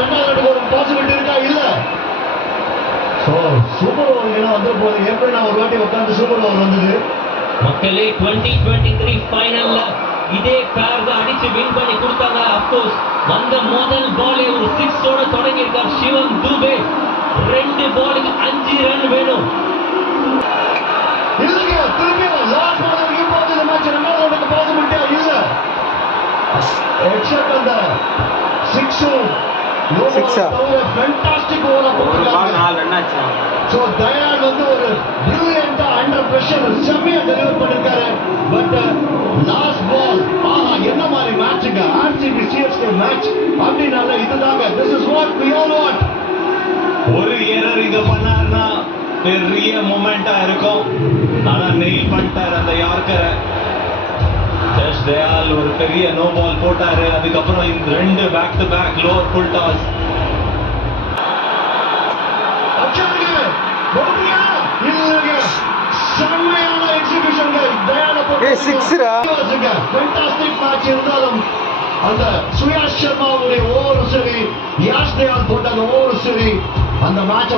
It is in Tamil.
ரெண்டாவது ஒரு பாசிபிலிட்டி இருக்கா? இல்ல. சோ சூப்பர் ஓவர் ஏன்னா வந்து போது ஏற்கனவே நான் ஒரு வாட்டி உட்காந்து சூப்பர் ஓவர் வந்தது. மக்களே 2023 ஃபைனல்ல இதே பேர் தான் அடிச்சு வின் பண்ணி கொடுத்தாங்க. அப்கோர்ஸ் வந்த முதல் பாலே ஒரு 6 ஓட தொடங்கி இருக்கார் சிவம் துபே. 2 பாலுக்கு 5 ரன் வேணும். இல்லங்க திரும்பி லாஸ்ட் பால் வரைக்கும் போகுது இந்த மேட்ச். ரெண்டாவது ரவுண்டுக்கு பாசிபிலிட்டியா இல்ல. எக்ஸப்ட் அந்த 6 ஃபேண்டாஸ்டிக் ஓவரா போட்டாங்க. 4 ரன் ஆச்சு. சோ தயான் வந்து ஒரு பிரில்லியண்டா அண்டர் பிரஷர் செம்மையா டெலிவர் பண்ணிருக்காரு. பட் லாஸ்ட் பால் என்ன மாதிரி மேட்ச்ங்க ஆர்சிபி சிஎஸ்கே மேட்ச் அப்படினால இதுதாங்க. This is what we all want. ஒரு எரர் இங்க பண்ணாருன்னா பெரிய மொமெண்டா இருக்கும். ஆனா நெயில் பண்ணிட்டார் அந்த யார்கரை. ஜஸ்ட் தயால் ஒரு பெரிய நோ பால் போட்டாரு. அதுக்கப்புறம் இந்த 2 back to back lower full toss. செம்மையான எக்ஸிகியூஷன்ங்க தயால போட்டு 6ரா ஃபேண்டாஸ்டிக் மேட்ச் இருந்தாலும் அந்த சுயாஷ் சர்மாவுடைய ஓவர் சரி, யாஷ் தயால் போட்ட அந்த ஓவர் சரி அந்த மேட்சை